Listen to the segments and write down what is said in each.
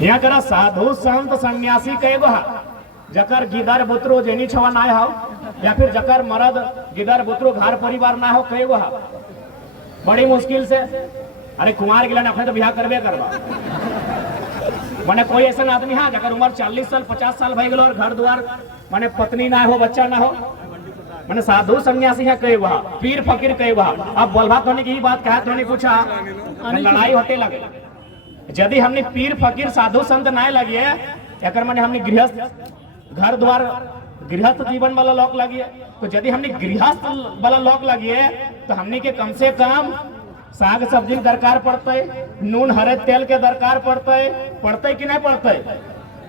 यहाँ करा साधु संत सन्यासी कएगो हा जकर गिदर बुतरो जेनी छवा ना हो या फिर जकर मर्द गिदर बुतरो घर परिवार ना हो कएगो हा। बड़ी मुश्किल से अरे कुमार गिलन अपने तो ब्याह करबे करबा माने कोई ऐसा आदमी है जकर उम्र 40 साल 50 साल भई गेलो और घर द्वार माने पत्नी ना हो बच्चा ना हो माने साधु सन्यासी है कई वहा पीर फकीर कई वहा। अब बोलबा तो की बात कहा तो पूछा लड़ाई होते लगे यदि हमने पीर फकीर साधु संत ना लगे एक माने हमने गृहस्थ घर द्वार गृहस्थ जीवन वाला लोक लगिए तो यदि हमने गृहस्थ वाला लोक लगिए तो हमने के कम से कम साग सब्जी दरकार पड़ते नून हरे तेल के दरकार पड़ते कि नहीं पड़ते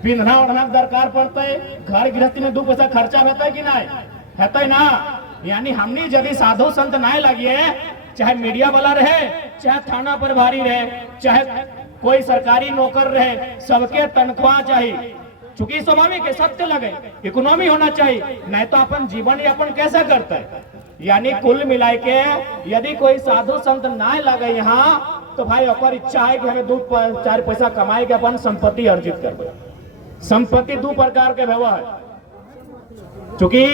पिंधना ओढ़ना दरकार पड़ते घर गृहस्थी में 2 पैसा खर्चा होता है कि नहीं है ना। यानी हमने यदि साधु संत ना लगिए चाहे मीडिया वाला रहे चाहे थाना प्रभारी रहे चाहे कोई सरकारी नौकर रहे सबके तनख्वाह चाहिए चूंकि स्वाभाविक है सत्य लगे इकोनॉमी होना चाहिए नहीं तो अपन जीवन यापन कैसे करते है। यानी कुल मिलाए के यदि कोई साधु संत ना लगे यहाँ तो भाई और इच्छा है कि हमें 2-4 पैसा कमाए के अपन संपत्ति अर्जित करबे। संपत्ति 2 प्रकार के व्यवहार है चूंकि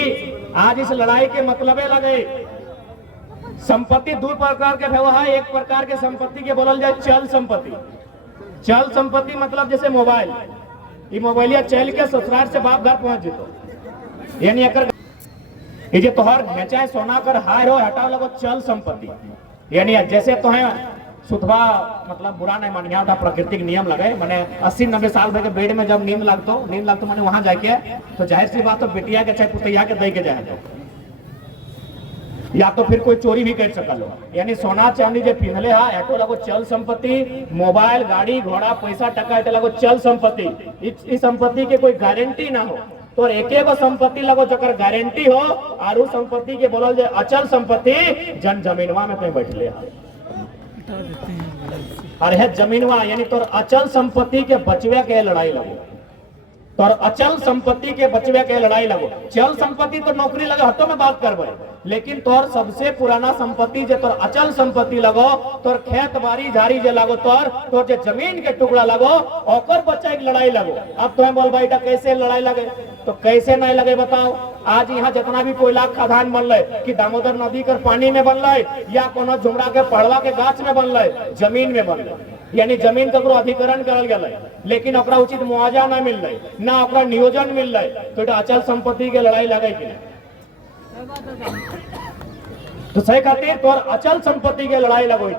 आज इस लड़ाई के मतलबे लगे संपत्ति 2 प्रकार के व्यवहार। एक प्रकार के संपत्ति के बोलल जाए चल संपत्ति। चल संपत्ति मतलब जैसे मोबाइल ये मोबाइलिया चल के ससुराल से बाप घर पहुंच जेतो यानी एकर ये तोहर घेचा सोना कर हार हो हटाओ लगो चल संपत्ति। यानी जैसे तो है सुधवा मतलब बुरा नहीं मानिया था प्राकृतिक नियम लगे मैंने 80-90 साल भर के बेड में जब नींद लगतो मैंने वहां जाके तो जाहिर सी बात तो बेटिया के चाहे पुतैया के दे के जाए तो या तो फिर कोई चोरी भी कर सकल हो। यानी सोना चांदी जो पिघले हा एटो लगो चल संपत्ति मोबाइल गाड़ी घोड़ा पैसा टका एटो लगो चल संपत्ति। इस संपत्ति के कोई गारंटी ना हो तो एक संपत्ति लगो जकर गारंटी हो और उस संपत्ति के बोलल जाए अचल संपत्ति जन जमीनवा में कहीं बैठले और है जमीनवा यानी तोर अचल संपत्ति के बचवे के लड़ाई लगो तोर अचल संपत्ति के बचवे के लड़ाई लगो। चल संपत्ति तो नौकरी लगे हटो में बात करबे लेकिन तोर सबसे पुराना संपत्ति जो तोर अचल संपत्ति लगो तोर खेत बाड़ी झाड़ी जो लगो तोर जो जमीन के टुकड़ा लगो ओकर बच्चा एक लड़ाई लगो। अब तुम्हें बोल भाई कैसे लड़ाई लगे तो कैसे नहीं लगे बताओ। आज यहाँ जितना भी कोयला खदान बनल कि दामोदर नदी कर पानी में बनल या कोनो झुमरा के पड़वा के गाछ में बनल जमीन में बनल यानी जमीन ककरो अधिकरण करल गए लेकिन ओकरा उचित मुआवजा ना मिल रही ना ओकरा नियोजन मिल रही तो अचल संपत्ति के लड़ाई लगे कि तो सही खातिर तोर अचल संपत्ति के लड़ाई लगो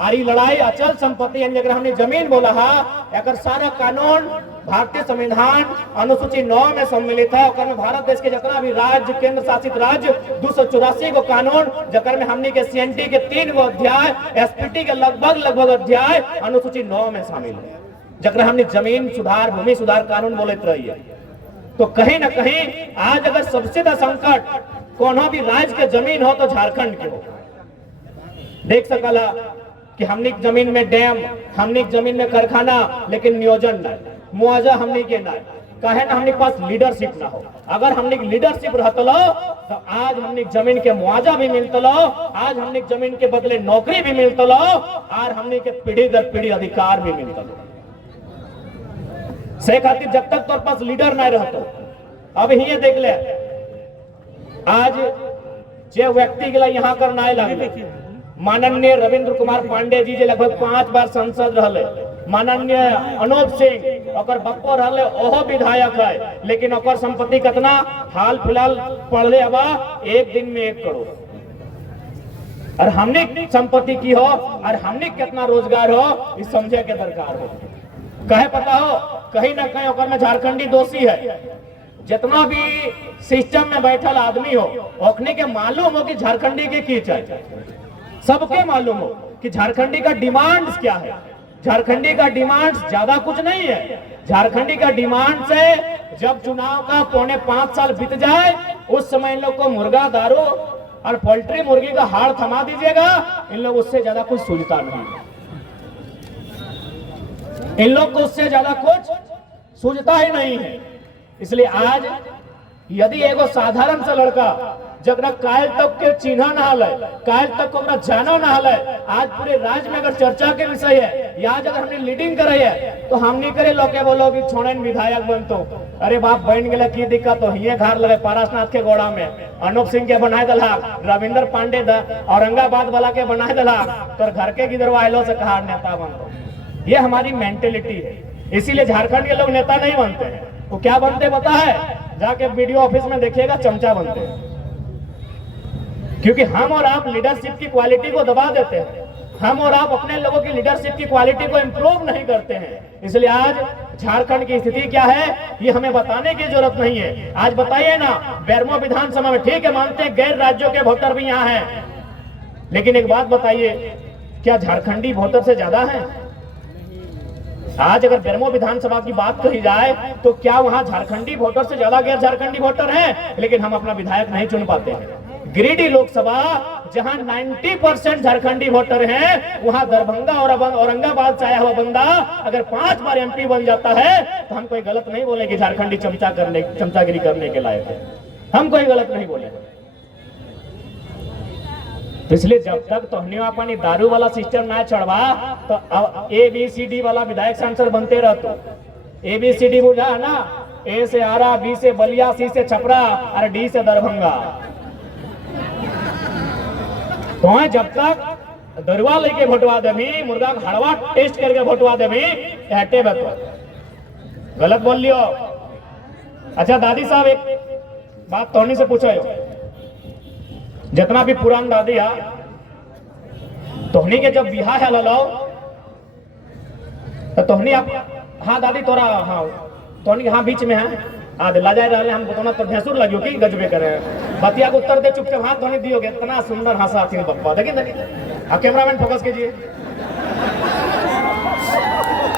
और ये लड़ाई अचल संपत्ति यानी अगर हमने जमीन बोला है अगर सारा कानून भारतीय संविधान अनुसूची 9 में सम्मिलित है और भारत देश के जितना भी राज्य केंद्र शासित राज्य 284 गो कानून जकर में हमने के सीएनटी के 3 गो अध्याय एसपीटी के लगभग अध्याय अनुसूची 9 में शामिल है जकर हमने जमीन सुधार भूमि सुधार कानून बोलते रहिए। तो कहीं ना कहीं आज अगर सबसे ज्यादा संकट कोनो भी राज्य के जमीन हो तो झारखंड के हो। देख सकला कि हमने जमीन में डैम हमने जमीन में कारखाना लेकिन नियोजन नहीं मुआवजा हमने के नहीं कहे ना हमने पास लीडरशिप ना हो। अगर हमने लीडरशिप रहता तो आज हमने जमीन के मुआवजा भी मिलता आज हमने जमीन के बदले नौकरी भी मिलता और हमने के पीढ़ी दर पीढ़ी अधिकार भी मिलता। से खातिर जब तक तोर पास लीडर नहीं रहता अब ही देख ले आज जो व्यक्ति के लिए यहाँ कर ना लगे माननीय रविंद्र कुमार पांडे जी लगभग 5 बार सांसद रहे माननीय अनूप सिंह और बप्पो रहे ओहो विधायक है लेकिन और संपत्ति कितना हाल फिलहाल पढ़ले हवा 1 दिन में 1 करोड़ और हमने संपत्ति की हो और हमने कितना रोजगार हो इस समझे के दरकार हो। कहे पता हो कहीं ना कहीं और में झारखंडी दोषी है। जितना भी सिस्टम में बैठल आदमी हो ओखने के मालूम हो कि झारखंडी के की चाहिए सबके मालूम हो कि झारखंडी का डिमांड क्या है। झारखंडी का डिमांड ज्यादा कुछ नहीं है। झारखंडी का डिमांड से जब चुनाव का 4.5 साल बीत जाए उस समय इन लोग को मुर्गा दारू और पोल्ट्री मुर्गी का हाड़ थमा दीजिएगा इन लोग उससे ज्यादा कुछ सूझता नहीं। इन लोग को उससे ज्यादा कुछ सूझता ही नहीं है। इसलिए आज यदि एगो साधारण सा लड़का जगरा काल तक के चिन्ह ना हल, काल तक को जानो ना हल। आज पूरे राज्य में अगर चर्चा के विषय है, आज अगर हमने लीडिंग करे है तो हम नहीं करे लोग के बोलो कि छोड़न विधायक बनतो, अरे बाप बन गया की दिक्कत तो हिये घर लगे पारसनाथ के गोड़ा में अनूप सिंह के बनाए दला, रविंद्र पांडे औरंगाबाद वाला के बनाए दला, तो घर के गिदरवा आइलो से कहा नेता बनतो। ये हमारी मेंटेलिटी है, इसीलिए झारखंड के लोग नेता नहीं बनते हैं। वो क्या बनते पता है? जाके वीडियो ऑफिस में देखिएगा, चमचा बनते हैं। क्योंकि हम और आप लीडरशिप की क्वालिटी को दबा देते हैं, हम और आप अपने लोगों की लीडरशिप की क्वालिटी को इंप्रूव नहीं करते हैं। इसलिए आज झारखंड की स्थिति क्या है ये हमें बताने की जरूरत नहीं है। आज बताइए ना, बेरमो विधानसभा में ठीक है मानते हैं गैर राज्यों के वोटर भी यहाँ हैं, लेकिन एक बात बताइए, क्या झारखंडी वोटर से ज्यादा है? आज अगर बेरमो विधानसभा की बात कही जाए तो क्या वहां झारखंडी वोटर से ज्यादा गैर झारखंडी वोटर हैं? लेकिन हम अपना विधायक नहीं चुन पाते हैं। गिरिडीह लोकसभा जहां 90% झारखंडी वोटर हैं, वहां दरभंगा और औरंगाबाद से आया हुआ बंदा अगर 5 बार एमपी बन जाता है तो हम कोई गलत नहीं बोले कि झारखंडी चमचागिरी करने के लायक है, हम कोई गलत नहीं बोले। इसलिए जब तक तोहनियों अपनी दारू वाला सिस्टम ना चढ़वा तो ABCD वाला विधायक सांसद बनते रहते। ABCD बुझा है ना, A से आरा, B से बलिया, C से छपरा और D से दरभंगा। तो जब तक दरवा लेके भोटवा देवी, मुर्गा हड़वा टेस्ट करके भोटवा देवी, हटे बतो गलत बोल लियो। अच्छा दादी साहब, एक बात तोहनी से पूछो, जितना भी पुरान दादी है तोहनी के जब बिहा है लो तो तोहनी आप, हाँ दादी तोरा, हाँ तोहनी हाँ बीच में है आज ला जाए रहे हम तो तो भैंसुर लगियो कि गजबे करे बतिया को उत्तर दे चुपचाप हाथ धोनी दियोगे। इतना सुंदर हंसा थी पप्पा, देखिए देखिए कैमरामैन फोकस कीजिए।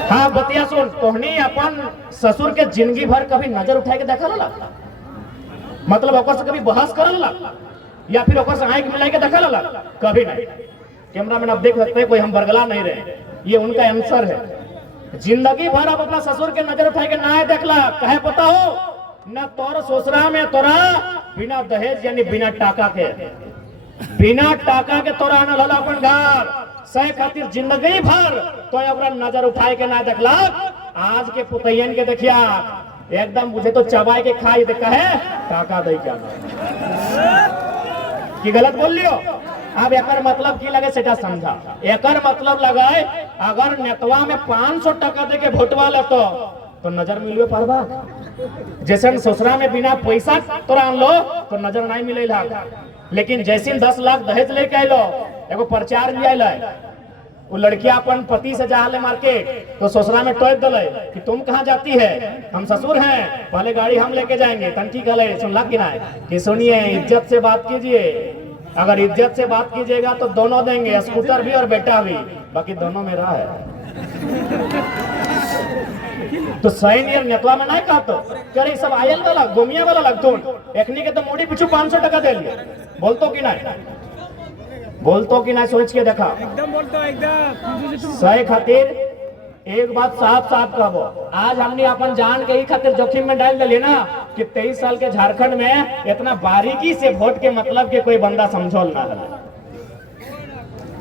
हाँ बतिया सुन, तोहनी अपन ससुर के जिंदगी भर कभी नजर उठा के देखा ला, मतलब ओकर से कभी बहस करल ला या फिर ओकर से आंख मिला के देखा ला? कभी नहीं। कैमरामैन आप देख सकते हैं, कोई हम बरगला नहीं रहे, ये उनका आंसर है। जिंदगी भर आप अपना ससुर के नजर उठा के ना देखला, कहे पता हो न तोर ससुरा में तोरा बिना दहेज यानी बिना टाका के तोरा आना लला अपन घर सह खातिर जिंदगी भर तो अपना नजर उठाए के ना देखला। आज के पुतैयन के देखिया एकदम मुझे तो चबाए के खाई देखा है टाका दे क्या कि गलत बोल लियो। अब एकर मतलब की लगे सेटा समझा, एकर मतलब लगाए अगर नेतवा में 500 टका दे के भोटवा ले तो नजर मिलवे पारबा, जैसे ससुरा में बिना पैसा तोरा आन लो तो नजर नहीं मिले ला। लेकिन जैसे 10 लाख दहेज लेके आइलो, एगो प्रचार भी आइल, वो लड़कियां अपन पति से जा ले मार्केट तो ससुरा में टोप दले कि तुम कहाँ जाती है, हम ससुर हैं, पहले गाड़ी हम लेके जाएंगे। तंठी गले सुनला कि ना कि सुनिए इज्जत से बात कीजिए, अगर इज्जत से बात कीजिएगा तो दोनों देंगे, स्कूटर भी और बेटा भी, बाकी दोनों मेरा है। तो सैनियर नेतवा में नहीं कहा तो करे सब आयल वाला गोमिया वाला लगतो एकनी के तो मोड़ी पीछू 500 टका दे लिए, बोलतो कि नहीं, बोलतो कि नहीं, सोच के देखा एकदम बोलतो एकदम सही खातिर एक बात साफ साफ कहबो, आज हमने अपन जान के ही खातिर जोखिम में डाल दिली ना कि 23 साल के झारखंड में इतना बारीकी से वोट के मतलब के कोई बंदा समझौल ना है।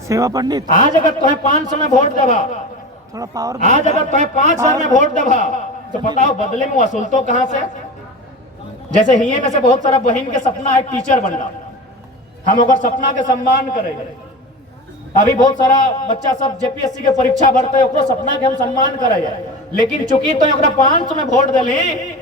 सेवा पंडित आज अगर तुम्हें 500 में वोट देवा, थोड़ा पावर, आज अगर तुम्हें 5,000 में वोट देवा तो बताओ बदले में वसूल तो कहां से? जैसे हिये में से बहुत सारा बहन के सपना है टीचर बनना, हम अगर सपना के सम्मान करेंगे। अभी बहुत सारा बच्चा सब जेपीएससी के परीक्षा भरते है, ओकरो सपना के हम सम्मान करेंगे। लेकिन चूंकि तो 500 में वोट दिली,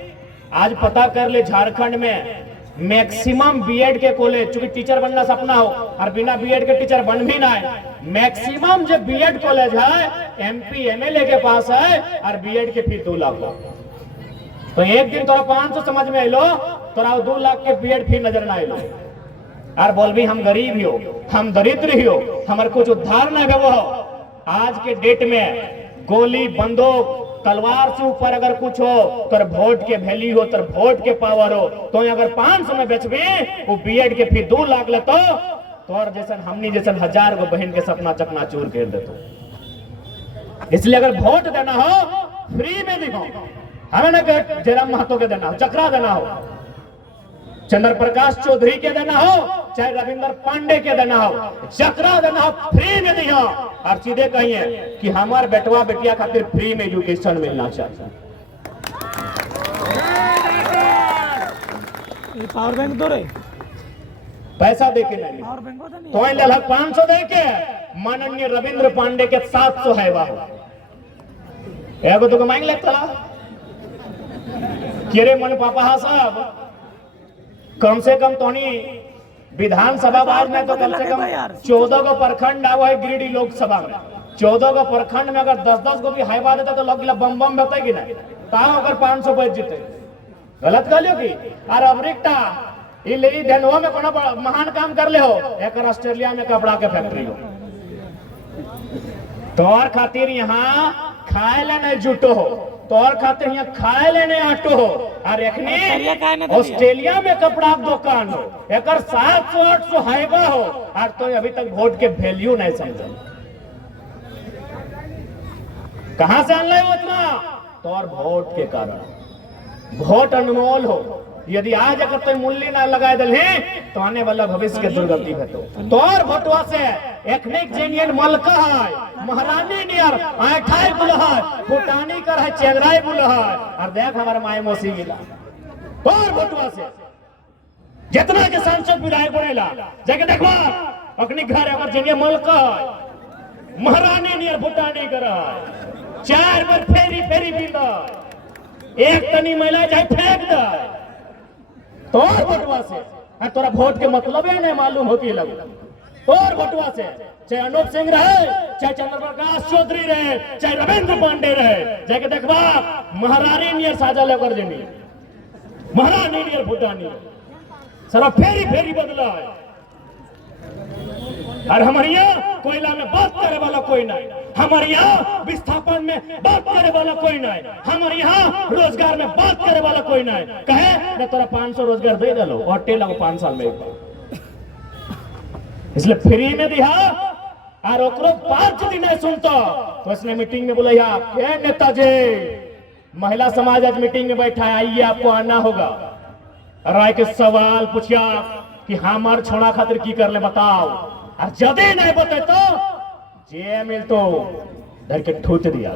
आज पता कर ले झारखंड में मैक्सिमम बीएड के कॉलेज, चूंकि टीचर बनना सपना हो और बिना बीएड के टीचर बन भी ना है, मैक्सिमम जो बीएड कॉलेज है एमपी एमएलए के पास है और बीएड के फीस 2 लाख। तो एक दिन तोरा 500 समझ में आइलो, तोरा 2 लाख के बीएड फी नजर ना आइलो और बोल भी हम गरीब ही हो, हम दरिद्र ही हो, हमारे कुछ उद्धार न हो। आज के डेट में गोली बंदूक तलवार से ऊपर अगर कुछ हो तो वोट के वैल्यू हो, तो वोट के पावर हो। तो अगर 500 में बेचबे वो बीएड के फी 2 लाख लेतो तो और जैसे हमनी जैसे 1000 गो बहन के सपना चकनाचूर कर देतो। इसलिए अगर वोट देना हो फ्री में दिखो, हमें ना जयराम महतो के देना हो, चकरा देना हो, चंद्र प्रकाश चौधरी के देना हो चाहे रविंद्र पांडे के देना हो, जकरा देना हो फ्री में दिया और सीधे कहिए कि हमार बेटवा बेटिया खातिर फ्री में एजुकेशन मिलना चाहिए। ये पावर बैंक दो रे, पैसा दे के नहीं पावर बैंक होता नहीं तो लगभग 500 दे के माननीय रविंद्र पांडे के 700 है बाबू एगो तो मांग लेता केरे मन पापा साहब कम से कम तोनी विधानसभा बार में तो कम से कम 14 गो प्रखंड आवा है गिरिडीह लोकसभा में। 14 गो प्रखंड में अगर 10-10 गो भी हाईवा देता तो लोग बम बम बता कि नहीं कहा अगर 500 पैसे जीते गलत कहलियो की और अमरीका इलेरी धनवा में कोनो महान काम कर ले हो एक ऑस्ट्रेलिया में कपड़ा के फैक्ट्री हो तोर खातिर यहाँ खाए लेने जुटो हो तोर खातिर यहाँ खाए लेने आटो हो और एखने ऑस्ट्रेलिया में कपड़ा के दुकान हो एक 700-800 हाईवा हो और तो अभी तक वोट के वैल्यू नहीं समझे कहां से आन उतना तोर वोट के कारण वोट अनमोल हो यदि आज अगर तो मूल्य ना लगा दल तो आने वाला भविष्य के दुर्गति घटो तोर वोटवा से एथनिक जेनियन मलका है महारानी नियर आठाई बुल है भूटानी कर है चेंगराई बुल है और देख हमारे माए मौसी मिला तोर वोटवा से जितना के सांसद विधायक बनेला जाके देखवा अपनी घर अगर जेनियन मलका है महारानी नियर भूटानी कर है 4 बार फेरी फेरी बिंदा एक तनी महिला जाए फेंक दे तोर वोटवा से तोरा वोट के मतलब है नहीं मालूम होती लग तोर वोटवा से चाहे अनूप सिंह रहे चाहे चंद्र प्रकाश चौधरी रहे चाहे रविंद्र पांडे रहे जाके देखबा महारानी नियर साजा लेकर जमी महारानी नियर भूटानी सारा फेरी फेरी बदला है और हमारे यहाँ कोयला में बात करे वाला कोई नहीं हमारे यहाँ विस्थापन में बात करे वाला कोई नहीं हमारे यहाँ रोजगार में बात करे वाला कोई नहीं कहे मैं तोरा 500 रोजगार दे दलो और टेला को 5 साल में एक बार इसलिए फ्री में दिया और ओकरो 5 दिन नहीं सुनता तो इसने मीटिंग में बोला क्या नेताजी महिला समाज आज मीटिंग में बैठा है आइए आपको आना होगा राय के सवाल पूछिया कि हमार छोड़ा खातिर की कर ले बताओ और जदे नहीं बते तो जे मिल तो धर के ठोच दिया